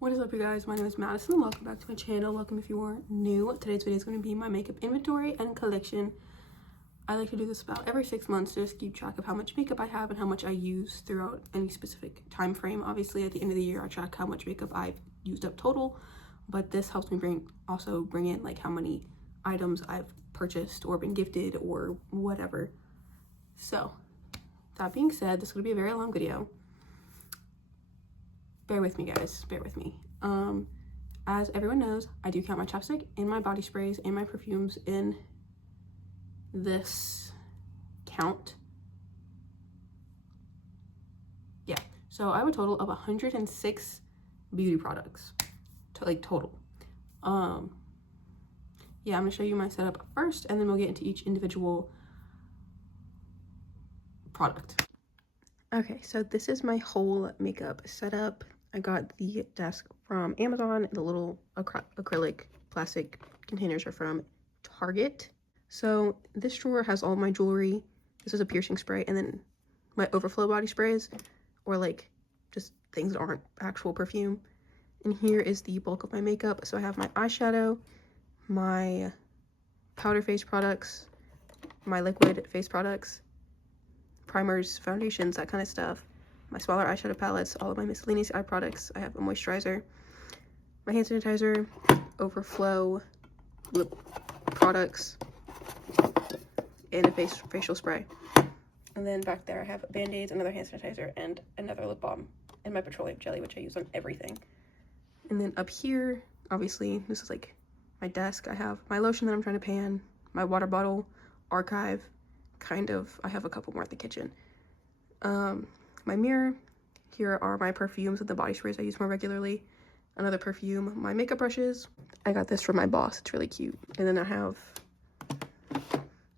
What is up, you guys? My name is Madison and welcome back to my channel. Welcome if you are new. Today's video is going to be my makeup inventory and collection. I like to do this about every 6 months to just keep track of how much makeup I have and how much I use throughout any specific time frame. Obviously, at the end of the year, I track how much makeup I've used up total, but this helps me bring in like how many items I've purchased or been gifted or whatever. So, that being said, this is going to be a very long video. Bear with me, guys. Bear with me. As everyone knows, I do count my chapstick and my body sprays and my perfumes in this count. Yeah, so I have a total of 106 beauty products, total. Yeah, I'm gonna show you my setup first, and then we'll get into each individual product. Okay, so this is my whole makeup setup. I got the desk from Amazon. The little acrylic plastic containers are from Target. So this drawer has all my jewelry. This is a piercing spray, and then my overflow body sprays, or like just things that aren't actual perfume. And here is the bulk of my makeup. So I have my eyeshadow, my powder face products, my liquid face products, primers, foundations, that kind of stuff, my smaller eyeshadow palettes, all of my miscellaneous eye products. I have a moisturizer, my hand sanitizer, overflow lip products, and a facial spray. And then back there I have band-aids, another hand sanitizer, and another lip balm, and my petroleum jelly, which I use on everything. And then up here, obviously, this is like my desk. I have my lotion that I'm trying to pan, my water bottle, archive, I have a couple more at the kitchen. My mirror. Here are my perfumes and the body sprays I use more regularly. Another perfume, my makeup brushes. I got this from my boss, it's really cute. And then I have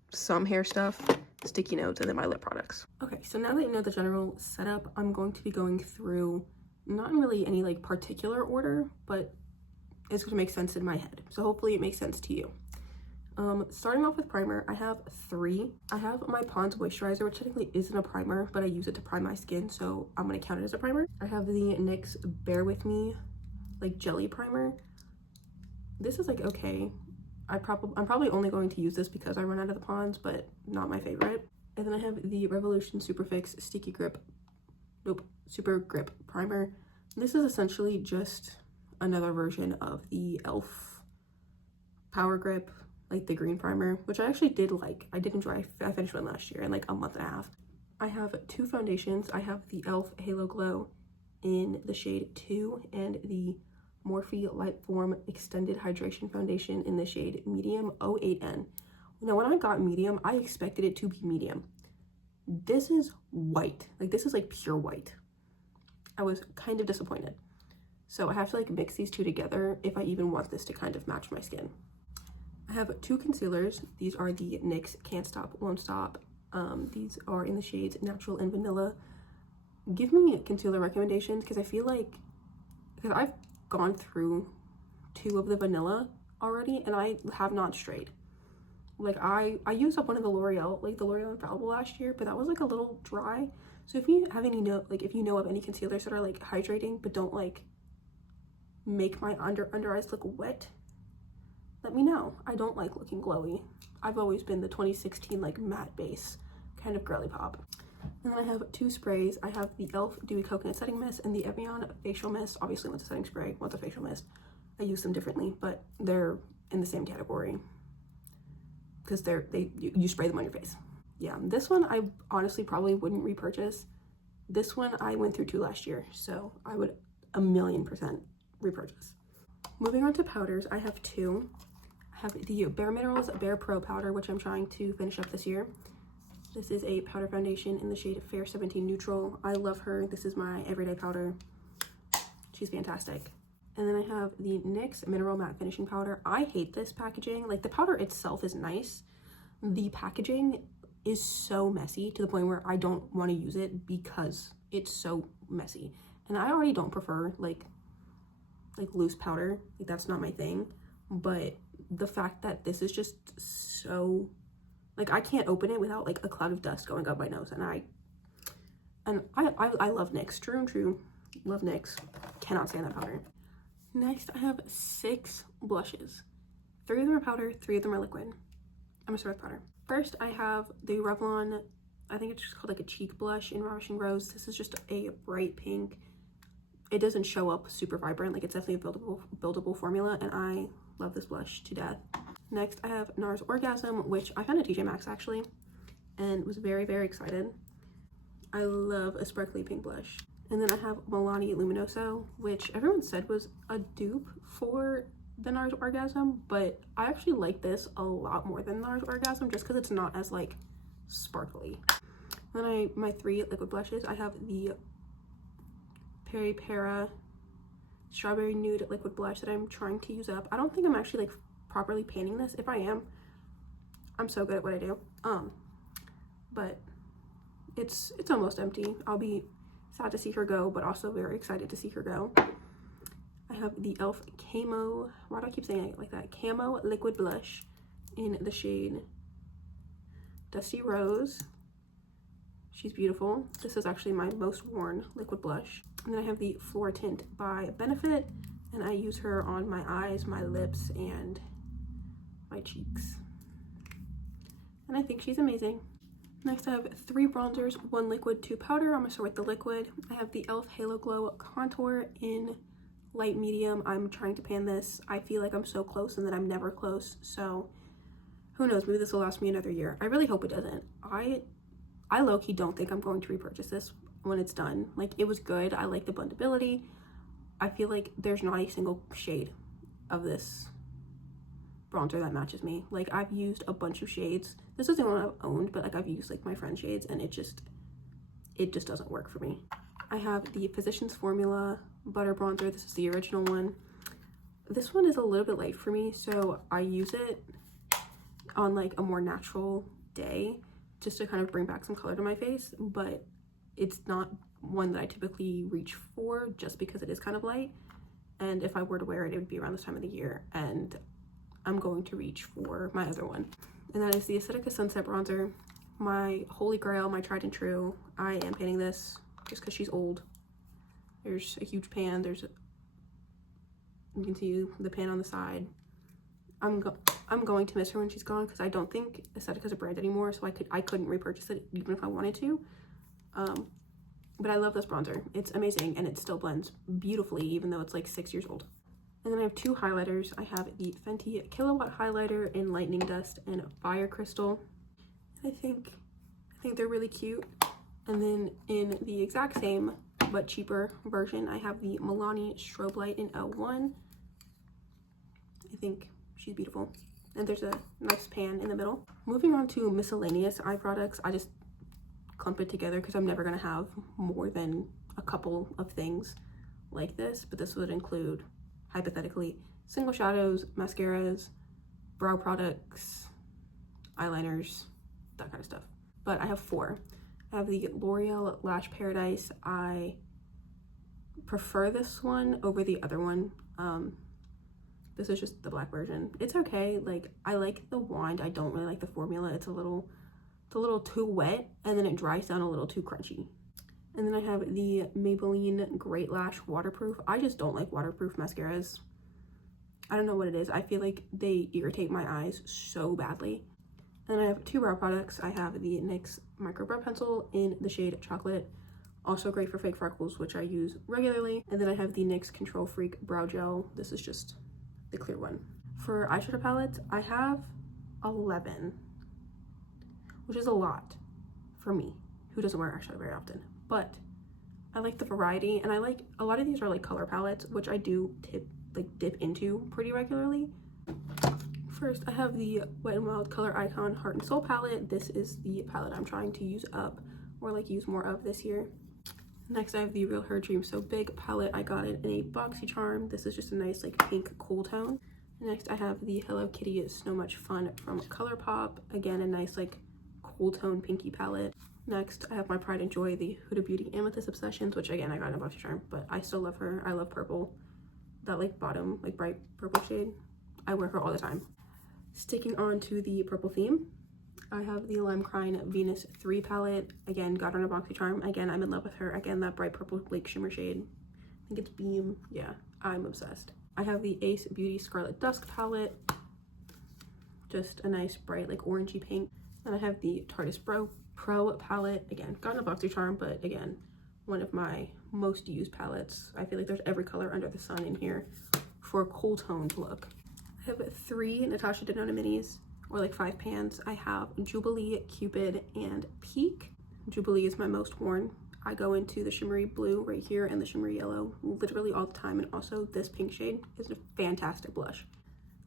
some hair stuff, sticky notes, and then my lip products. Okay, so now that you know the general setup, I'm going to be going through, not in really any like particular order, but it's going to make sense in my head. So hopefully it makes sense to you. Starting off with primer, I have 3. I have my Pond's moisturizer, which technically isn't a primer, but I use it to prime my skin, so I'm gonna count it as a primer. I have the NYX Bear With Me like jelly primer. This is like okay. I'm probably only going to use this because I run out of the Pond's, but not my favorite. And then I have the Revolution Super Fix Super Grip primer. This is essentially just another version of the e.l.f. Power Grip, like the green primer, which I actually did like. I did enjoy. I finished one last year in like a month and a half. I have 2 foundations. I have the e.l.f. Halo Glow in the shade 2 and the Morphe Light Form Extended Hydration Foundation in the shade Medium 08N. Now, when I got medium, I expected it to be medium. This is white. Like, this is like pure white. I was kind of disappointed. So I have to like mix these two together if I even want this to kind of match my skin. I have 2 concealers. These are the NYX Can't Stop, Won't Stop. These are in the shades Natural and Vanilla. Give me concealer recommendations, because I feel like, because I've gone through 2 of the vanilla already and I have not strayed. Like I used up one of the L'Oreal, like the L'Oreal Infallible last year, but that was like a little dry. So if you have any if you know of any concealers that are like hydrating but don't like make my under eyes look wet, let me know. I don't like looking glowy. I've always been the 2016 like matte base kind of girly pop. And then I have 2 sprays. I have the e.l.f. Dewy Coconut Setting Mist and the Evian Facial Mist. Obviously one's a setting spray, one's a facial mist. I use them differently, but they're in the same category because you spray them on your face. Yeah, this one I honestly probably wouldn't repurchase. This one I went through 2 last year, so I would 1,000,000% repurchase. Moving on to powders, I have 2. I have the Bare Minerals Bare Pro powder, which I'm trying to finish up this year. This is a powder foundation in the shade Fair 17 Neutral. I love her. This is my everyday powder. She's fantastic. And then I have the NYX Mineral Matte Finishing Powder. I hate this packaging. Like, the powder itself is nice. The packaging is so messy to the point where I don't want to use it because it's so messy. And I already don't prefer like loose powder. Like, that's not my thing. But the fact that this is just so, like, I can't open it without like a cloud of dust going up my nose. And I love NYX. True, love NYX. Cannot stand that powder. Next, I have 6 blushes. 3 of them are powder, 3 of them are liquid. I'm gonna start with powder. First, I have the Revlon, I think it's just called like a cheek blush in Ravishing Rose. This is just a bright pink. It doesn't show up super vibrant, like it's definitely a buildable formula, and I love this blush to death. Next, I have NARS Orgasm, which I found at TJ Maxx actually, and was very, very excited. I love a sparkly pink blush. And then I have Milani Luminoso, which everyone said was a dupe for the NARS Orgasm, but I actually like this a lot more than NARS Orgasm just because it's not as like sparkly. Then my 3 liquid blushes, I have the Peri Para Strawberry Nude Liquid Blush that I'm trying to use up. I don't think I'm actually like properly panning this. If I am, I'm so good at what I do. But it's almost empty. I'll be sad to see her go, but also very excited to see her go. I have the e.l.f. Camo, why do I keep saying it like that? Camo Liquid Blush in the shade Dusty Rose. She's beautiful. This is actually my most worn liquid blush. And then I have the Floor Tint by Benefit, and I use her on my eyes, my lips, and my cheeks. And I think she's amazing. Next, I have 3 bronzers, 1 liquid, 2 powder. I'm gonna start with the liquid. I have the e.l.f. Halo Glow Contour in light medium. I'm trying to pan this. I feel like I'm so close and then I'm never close. So who knows, maybe this will last me another year. I really hope it doesn't. I low-key don't think I'm going to repurchase this when it's done. Like, it was good. I like the blendability. I feel like there's not a single shade of this bronzer that matches me. Like, I've used a bunch of shades. This is the one I've owned, but like I've used like my friend's shades, and it just doesn't work for me. I have the Physicians Formula Butter Bronzer. This is the original one. This one is a little bit light for me, so I use it on like a more natural day just to kind of bring back some color to my face, but it's not one that I typically reach for just because it is kind of light. And if I were to wear it, it would be around this time of the year, and I'm going to reach for my other one. And that is the Aesthetica Sunset Bronzer. My holy grail, my tried and true. I am panning this just because she's old. There's a huge pan. You can see the pan on the side. I'm going to miss her when she's gone because I don't think Aesthetica is a brand anymore, so I couldn't repurchase it even if I wanted to. But I love this bronzer. It's amazing, and it still blends beautifully even though it's like 6 years old. And then I have 2 highlighters. I have the Fenty Kilowatt Highlighter in Lightning Dust and Fire Crystal. I think they're really cute. And then in the exact same but cheaper version, I have the Milani Strobe Light in L1. I think she's beautiful. And there's a nice pan in the middle. Moving on to miscellaneous eye products, I just clump it together because I'm never going to have more than a couple of things like this. But this would include, hypothetically, single shadows, mascaras, brow products, eyeliners, that kind of stuff. But I have 4. I have the L'Oreal Lash Paradise. I prefer this one over the other one. This is just the black version. It's okay. Like, I like the wand. I don't really like the formula. It's a little too wet, and then it dries down a little too crunchy. And then I have the Maybelline Great Lash Waterproof. I just don't like waterproof mascaras. I don't know what it is. I feel like they irritate my eyes so badly. And then I have 2 brow products. I have the NYX Micro Brow Pencil in the shade Chocolate. Also great for fake freckles, which I use regularly. And then I have the NYX Control Freak Brow Gel. This is just the clear one. For eyeshadow palettes, I have 11, which is a lot for me, who doesn't wear eyeshadow very often. But I like the variety, and I like a lot of these are like color palettes, which I do dip into pretty regularly. First, I have the Wet n Wild Color Icon Heart and Soul palette. This is the palette I'm trying to use up, or like use more of this year. Next, I have the Real Her Dream So Big palette. I got it in a BoxyCharm. This is just a nice like pink cool tone. Next, I have the Hello Kitty So Much Fun from ColourPop. Again, a nice like cool tone pinky palette. Next, I have my Pride and Joy, the Huda Beauty Amethyst Obsessions, which again, I got in a BoxyCharm, but I still love her. I love purple. That like bottom, like bright purple shade. I wear her all the time. Sticking on to the purple theme, I have the Lime Crime Venus 3 palette. Again, got her in a BoxyCharm. Again, I'm in love with her. Again, that bright purple like shimmer shade. I think it's Beam. Yeah, I'm obsessed. I have the Ace Beauty Scarlet Dusk palette, just a nice bright like orangey pink. Then I have the Tarte's Pro palette, again, got in a BoxyCharm, but again, one of my most used palettes. I feel like there's every color under the sun in here for a cool toned look. I have 3 Natasha Denona minis, or like 5 pans. I have Jubilee, Cupid, and Peak. Jubilee is my most worn. I go into the shimmery blue right here and the shimmery yellow literally all the time, and also this pink shade is a fantastic blush.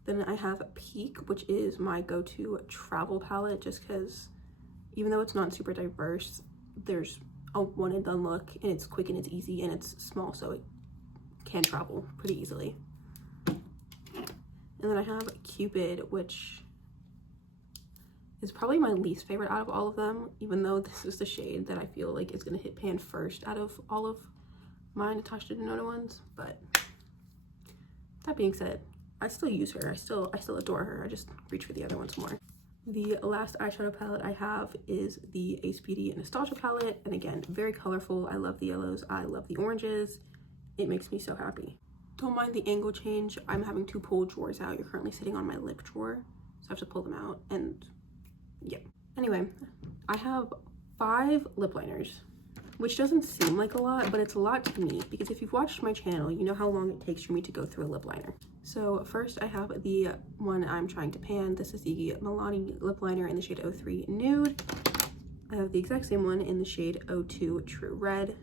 Then I have Peak, which is my go-to travel palette, just because even though it's not super diverse, there's a one and done look, and it's quick and it's easy and it's small, so it can travel pretty easily. And then I have Cupid, which is probably my least favorite out of all of them, even though this is the shade that I feel like is going to hit pan first out of all of my Natasha Denona ones. But that being said, I still use her. I still adore her. I just reach for the other ones more. The last eyeshadow palette I have is the Ace Beauty Nostalgia palette, and again, very colorful. I love the yellows. I love the oranges. It makes me so happy. Don't mind the angle change. I'm having to pull drawers out. You're currently sitting on my lip drawer, so I have to pull them out, and yeah. Anyway, I have 5 lip liners, which doesn't seem like a lot, but it's a lot to me, because if you've watched my channel, you know how long it takes for me to go through a lip liner. So first I have the one I'm trying to pan. This is the Milani lip liner in the shade 03 Nude. I have the exact same one in the shade 02 True Red.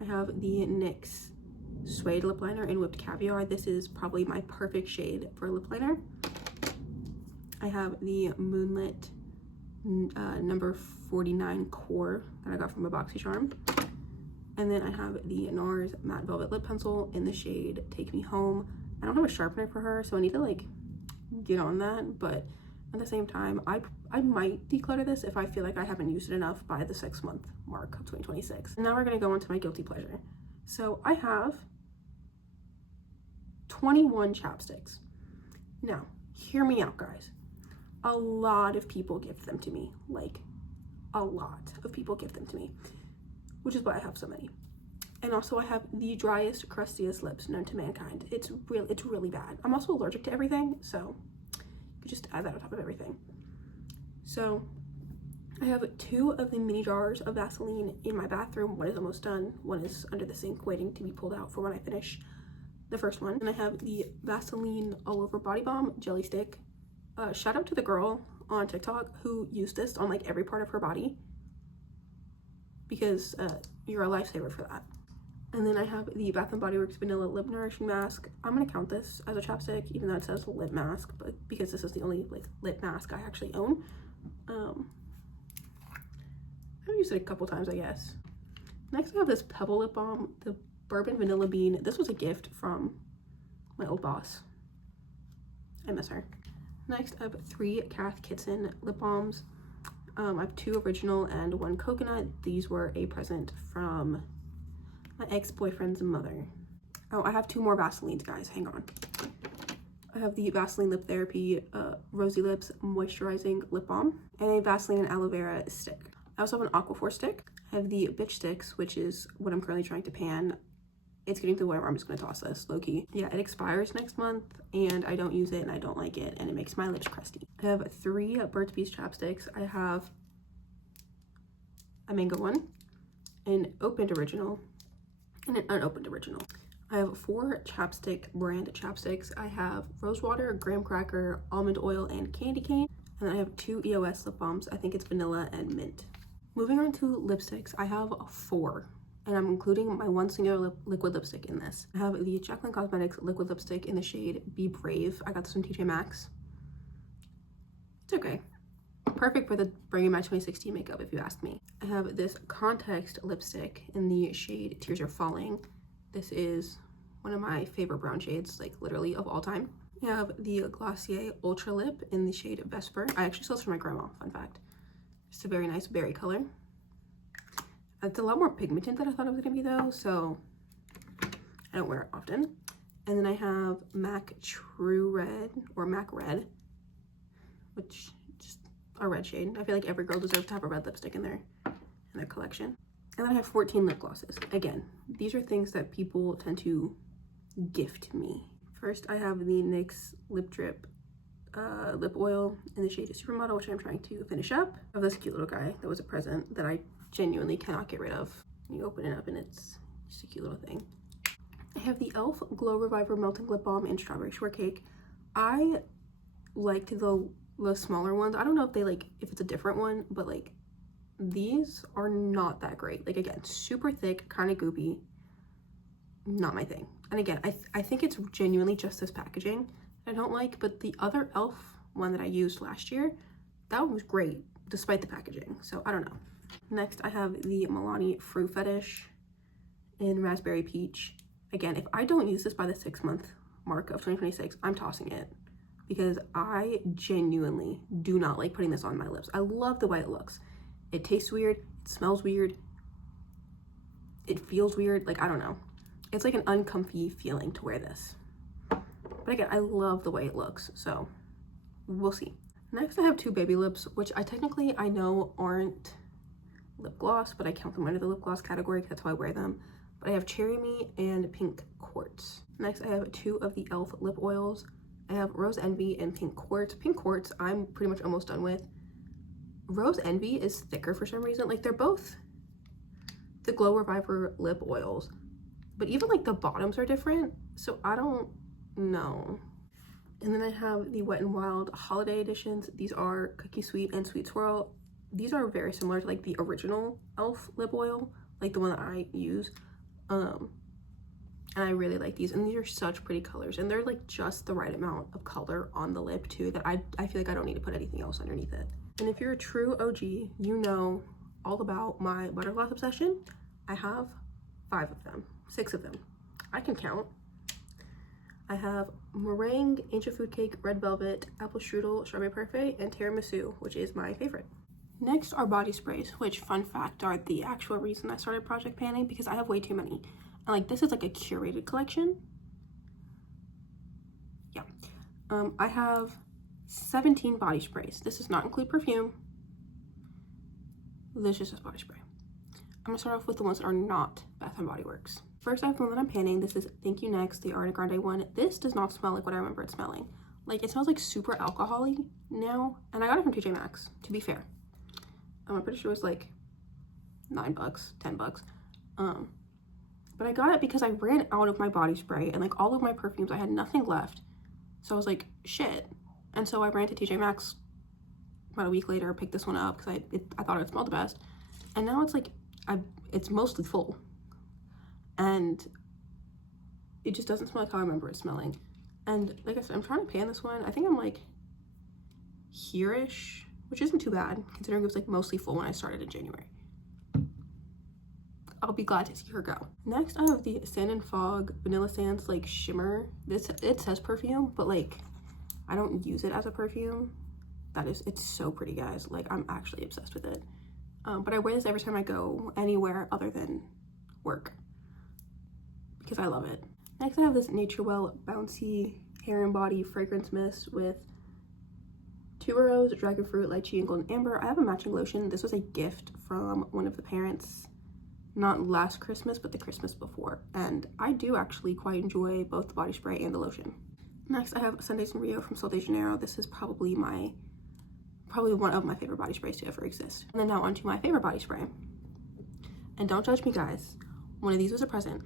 I have the NYX Suede lip liner in Whipped Caviar. This is probably my perfect shade for a lip liner. I have the Moonlit number 49 Core that I got from a BoxyCharm. And then I have the NARS Matte Velvet Lip Pencil in the shade Take Me Home. I don't have a sharpener for her, so I need to like get on that, but at the same time, I might declutter this if I feel like I haven't used it enough by the 6-month mark of 2026. And now we're gonna go into my guilty pleasure. So I have 21 chapsticks. Now, hear me out, guys. A lot of people gift them to me, like a lot of people gift them to me, which is why I have so many. And also I have the driest, crustiest lips known to mankind. It's really bad. I'm also allergic to everything, so you could just add that on top of everything. So I have 2 of the mini jars of Vaseline in my bathroom. One is almost done. One is under the sink waiting to be pulled out for when I finish the first one. And I have the Vaseline All Over Body Balm Jelly Stick. Shout out to the girl on TikTok who used this on like every part of her body, because you're a lifesaver for that. And then I have the Bath & Body Works Vanilla Lip Nourishing Mask. I'm gonna count this as a chapstick, even though it says lip mask, but because this is the only like lip mask I actually own. I've used it a couple times, I guess. Next I have this Pebble Lip Balm, the Bourbon Vanilla Bean. This was a gift from my old boss. I miss her. Next I have 3 Kath Kitson lip balms. I have 2 original and 1 coconut. These were a present from my ex-boyfriend's mother. Oh, I have 2 more Vaselines, guys, hang on. I have the Vaseline Lip Therapy Rosy Lips Moisturizing Lip Balm, and a Vaseline and Aloe Vera stick. I also have an Aquaphor stick. I have the Bitch Sticks, which is what I'm currently trying to pan. It's getting to the point where I'm just gonna toss this, low-key. Yeah, it expires next month, and I don't use it, and I don't like it, and it makes my lips crusty. I have 3 Burt's Bees chapsticks. I have a mango one, an opened original, and an unopened original. I have 4 chapstick brand chapsticks. I have Rose Water, Graham Cracker, Almond Oil, and Candy Cane. And then I have 2 EOS lip balms. I think it's vanilla and mint. Moving on to lipsticks, I have 4. And I'm including my 1 singular liquid lipstick in this. I have the Jaclyn Cosmetics liquid lipstick in the shade Be Brave. I got this from TJ Maxx. It's okay. Perfect for the bringing my 2016 makeup, if you ask me. I have this Context lipstick in the shade Tears Are Falling. This is one of my favorite brown shades, like literally of all time. I have the Glossier Ultra Lip in the shade Vesper. I actually stole this from my grandma, fun fact. It's a very nice berry color. It's a lot more pigmented than I thought it was gonna be though, so I don't wear it often. And then I have MAC True Red, or MAC Red, which just a red shade. I feel like every girl deserves to have a red lipstick in their collection. And then I have 14 lip glosses. Again, these are things that people tend to gift me. First, I have the NYX Lip Drip lip oil in the shade Supermodel, which I'm trying to finish up. I have this cute little guy that was a present that I genuinely cannot get rid of. You open it up and it's just a cute little thing. I have the e.l.f. Glow Reviver Melting Lip Balm in Strawberry Shortcake. I liked the smaller ones. I don't know if they if it's a different one, but like these are not that great. Like again, super thick, kind of goopy, not my thing. And again, I think it's genuinely just this packaging I don't like, but the other e.l.f. one that I used last year, that one was great despite the packaging, so I don't know. Next, I have the Milani Fruit Fetish in Raspberry Peach. Again, if I don't use this by the 6-month mark of 2026, I'm tossing it because I genuinely do not like putting this on my lips. I love the way it looks. It tastes weird, it smells weird, it feels weird, like I don't know. It's like an uncomfy feeling to wear this. But again, I love the way it looks, so we'll see. Next, I have two baby lips, which I know aren't lip gloss, but I count them under the lip gloss category because that's how I wear them. But I have Cherry Me and Pink Quartz. Next, I have two of the e.l.f. lip oils. I have Rose Envy and Pink Quartz. Pink Quartz, I'm pretty much almost done with. Rose Envy is thicker for some reason. Like, they're both the Glow Reviver lip oils, but even like the bottoms are different, so I don't know. And then I have the Wet n Wild holiday editions. These are Cookie Sweet and Sweet Swirl. These are very similar to like the original e.l.f. lip oil, like the one that I use. And I really like these, and these are such pretty colors, and they're like just the right amount of color on the lip too, that I feel like I don't need to put anything else underneath it. And if you're a true OG, you know all about my butter gloss obsession. I have 5 of them, 6 of them, I can count. I have Meringue, Ancient Food Cake, Red Velvet, Apple Strudel, Strawberry Parfait, and Tiramisu, which is my favorite. Next are body sprays, which, fun fact, are the actual reason I started Project Panning, because I have way too many. And like, this is like a curated collection. Yeah. I have 17 body sprays. This does not include perfume. This just says body spray. I'm gonna start off with the ones that are not Bath & Body Works. First, I have the one that I'm panning. This is Thank You Next, the Ariana Grande one. This does not smell like what I remember it smelling. Like, it smells like super alcohol-y now. And I got it from TJ Maxx, to be fair. I'm pretty sure it was like $9, $10. But I got it because I ran out of my body spray and like all of my perfumes. I had nothing left. So I was like, shit. And so I ran to TJ Maxx about a week later, picked this one up because I thought it smelled the best. And now it's like, it's mostly full. And it just doesn't smell like how I remember it smelling. And like I said, I'm trying to pan this one. I think I'm like here-ish, which isn't too bad considering it was like mostly full when I started in January. I'll be glad to see her go. Next, I have the Sand and Fog Vanilla Sands like shimmer. It says perfume, but like I don't use it as a perfume. It's so pretty, guys. Like, I'm actually obsessed with it. But I wear this every time I go anywhere other than work because I love it. Next, I have this Nature Well Bouncy Hair and Body Fragrance Mist with tuberose, dragon fruit, lychee, and golden amber. I have a matching lotion. This was a gift from one of the parents, not last Christmas, but the Christmas before. And I do actually quite enjoy both the body spray and the lotion. Next, I have Sundays in Rio from Sol de Janeiro. This is probably one of my favorite body sprays to ever exist. And then now onto my favorite body spray. And don't judge me, guys. One of these was a present.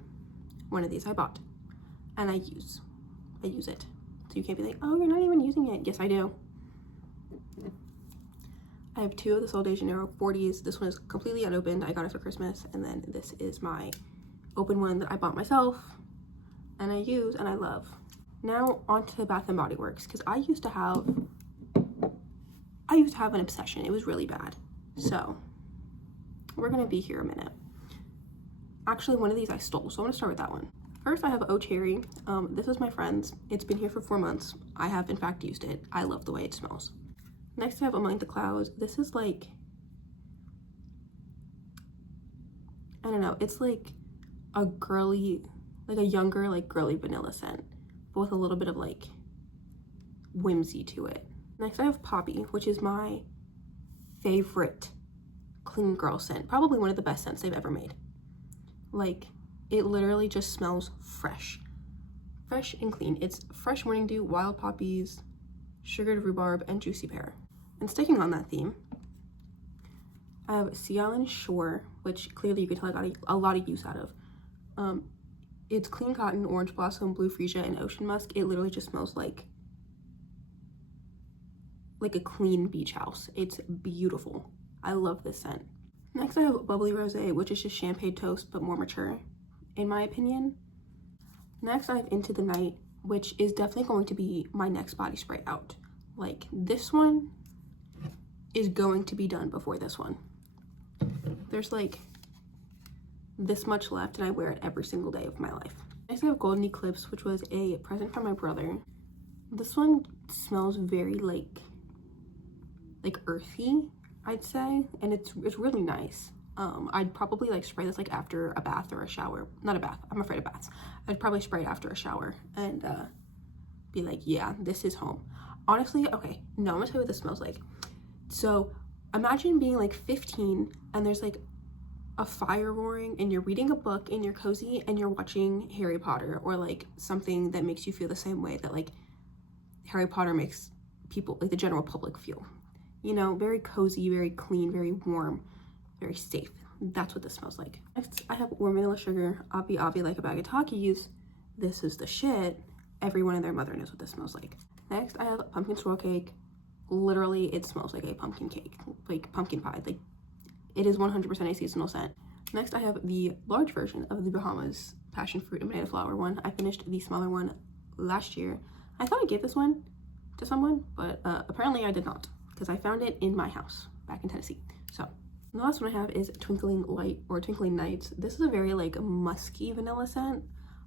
One of these I bought. And I use it. So you can't be like, oh, you're not even using it. Yes, I do. I have 2 of the Sol de Janeiro 40s. This one is completely unopened. I got it for Christmas. And then this is my open one that I bought myself and I use and I love. Now onto Bath & Body Works, because I used to have an obsession. It was really bad. So we're gonna be here a minute. Actually, one of these I stole, so I'm gonna start with that one. First, I have Oh Cherry. This is my friend's. It's been here for 4 months. I have in fact used it. I love the way it smells. Next, I have Among the Clouds. This is like, I don't know, it's like a girly, like a younger, like girly vanilla scent, but with a little bit of like whimsy to it. Next, I have Poppy, which is my favorite clean girl scent. Probably one of the best scents they've ever made. Like, it literally just smells fresh. fresh and clean. It's fresh morning dew, wild poppies, sugared rhubarb, and juicy pear. And sticking on that theme, I have Sea Island Shore, which clearly you can tell I got a lot of use out of. It's clean cotton, orange blossom, blue freesia, and ocean musk. It literally just smells like a clean beach house. It's beautiful. I love this scent. Next I have Bubbly Rosé, which is just champagne toast but more mature in my opinion. Next I have Into the Night, which is definitely going to be my next body spray out. Like, this one is going to be done before this one. There's like this much left and I wear it every single day of my life. Next I have Golden Eclipse, which was a present from my brother. This one smells very like earthy, I'd say, and it's really nice. I'd probably like spray this like after a bath or a shower. Not a bath, I'm afraid of baths. I'd probably spray it after a shower and be like, yeah, this is home. Honestly, okay, no, I'm gonna tell you what this smells like. So imagine being like 15 and there's like a fire roaring and you're reading a book and you're cozy and you're watching Harry Potter, or like something that makes you feel the same way that like Harry Potter makes people, like the general public, feel. You know, very cozy, very clean, very warm, very safe. That's what this smells like. Next, I have Warm Vanilla Sugar, Avi Avi Like a Bag of Takis. This is the shit. Everyone and their mother knows what this smells like. Next, I have Pumpkin Swirl Cake. Literally, it smells like a pumpkin cake, like pumpkin pie. Like, it is 100% a seasonal scent. Next, I have the large version of the Bahamas Passion Fruit and Banana Flower one. I finished the smaller one last year. I thought I gave this one to someone, but apparently I did not, because I found it in my house back in Tennessee. So the last one I have is Twinkling Light or Twinkling Nights. This is a very like musky vanilla scent.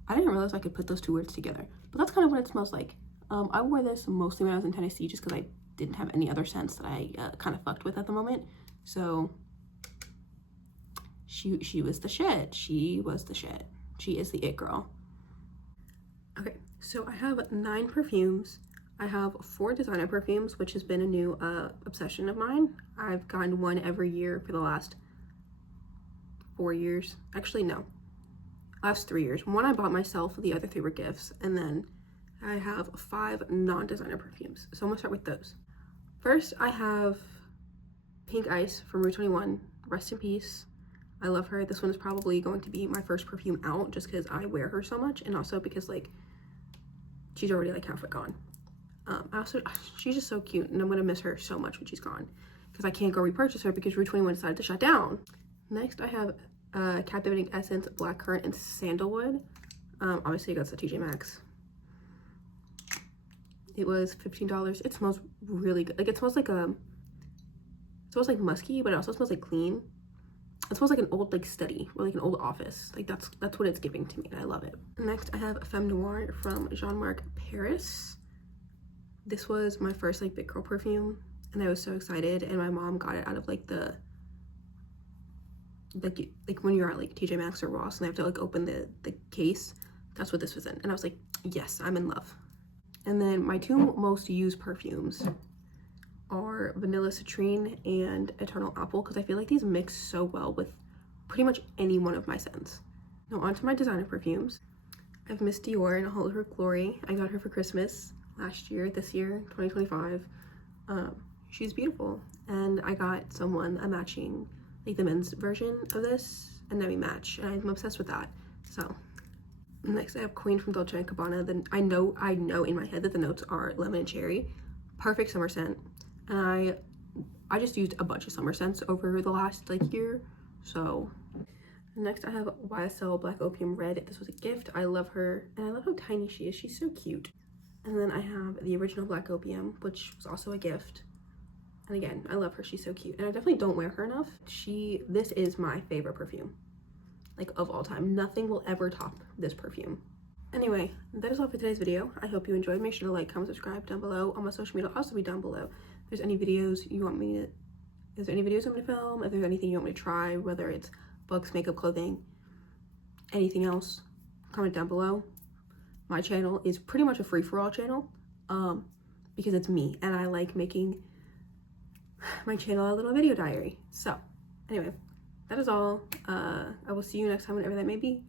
I didn't realize I could put those two words together, but that's kind of what it smells like. I wore this mostly when I was in Tennessee just because I didn't have any other scents that I kind of fucked with at the moment. So she was the shit. She was the shit. She is the it girl. Okay, so I have 9 perfumes. I have 4 designer perfumes, which has been a new obsession of mine. I've gotten one every year for the last 4 years. Actually, no, last 3 years. One I bought myself, the other 3 were gifts, and then I have 5 non-designer perfumes. So I'm gonna start with those. First, I have Pink Ice from Rue 21. Rest in peace. I love her. This one is probably going to be my first perfume out just because I wear her so much, and also because like she's already like halfway gone. She's just so cute, and I'm gonna miss her so much when she's gone because I can't go repurchase her because Rue 21 decided to shut down. Next, I have Captivating Essence, Blackcurrant, and Sandalwood. Obviously, I got the TJ Maxx. It was $15. It smells really good. Like, it smells like musky, but it also smells like clean. It smells like an old like study or like an old office. Like that's what it's giving to me, and I love it. Next, I have Femme Noir from Jean-Marc Paris. This was my first like big girl perfume, and I was so excited. And my mom got it out of like the like when you're at like TJ Maxx or Ross and they have to like open the case. That's what this was in, and I was like, yes, I'm in love. And then my 2 most used perfumes are Vanilla Citrine and Eternal Apple, because I feel like these mix so well with pretty much any one of my scents. Now on to my designer perfumes. I have Miss Dior in all of her glory. I got her for Christmas last year, this year, 2025. She's beautiful, and I got someone a matching, like the men's version of this, and then we match, and I'm obsessed with that. So next, I have Queen from Dolce & Gabbana. Then I know in my head that the notes are lemon and cherry. Perfect summer scent. And I just used a bunch of summer scents over the last like year. So next, I have YSL Black Opium Red. This was a gift. I love her, and I love how tiny she is. She's so cute. And then I have the original Black Opium, which was also a gift. And again, I love her. She's so cute, and I definitely don't wear her enough. This is my favorite perfume, like of all time. Nothing will ever top this perfume. Anyway, that is all for today's video. I hope you enjoyed. Make sure to like, comment, subscribe down below. All my social media will also be down below. If there's any videos you want me to, is there any videos you want me to film? If there's anything you want me to try, whether it's books, makeup, clothing, anything else, comment down below. My channel is pretty much a free-for-all channel, because it's me, and I like making my channel a little video diary. So anyway, that is all. I will see you next time, whenever that may be.